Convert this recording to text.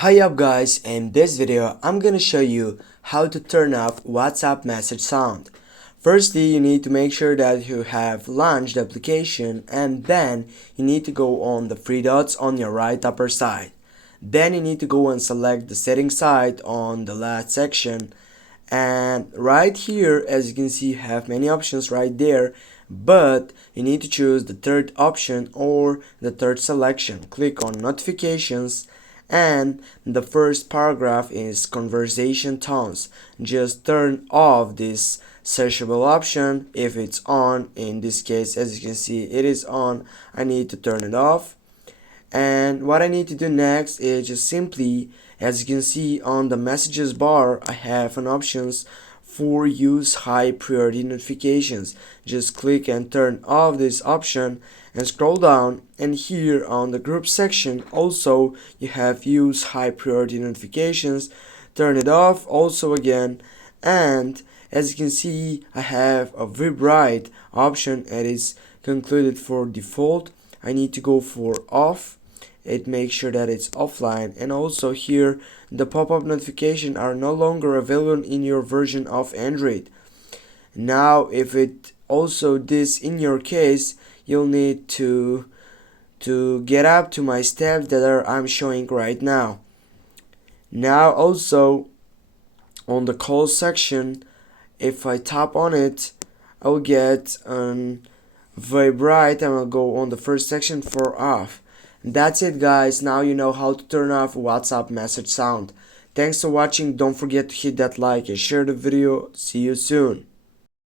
Hi up guys, in this video I'm gonna show you how to turn off WhatsApp message sound. Firstly, you need to make sure that you have launched the application, and then you need to go on the three dots on your right upper side. Then you need to go and select the settings side on the last section, and right here, as you can see, you have many options right there, but you need to choose the third option or the third selection. Click on notifications, and the first paragraph is conversation tones. Just turn off this searchable option if it's on. In this case, as you can see, it is on. I need to turn it off. And what I need to do next is just simply, as you can see on the messages bar, I have an options for use high priority notifications. Just click and turn off this option and scroll down, and here on the group section also you have use high priority notifications. Turn it off also again, and as you can see I have a vibrate option. It is concluded for default. I need to go for off. It makes sure that it's offline, and also here the pop-up notifications are no longer available in your version of Android. Now if it also this in your case, you'll need to get up to my steps that I'm showing right now. Now also on the call section, if I tap on it, I'll get an vibrate and I'll go on the first section for off. That's it guys, now you know how to turn off WhatsApp message sound. Thanks for watching, don't forget to hit that like and share the video. See you soon.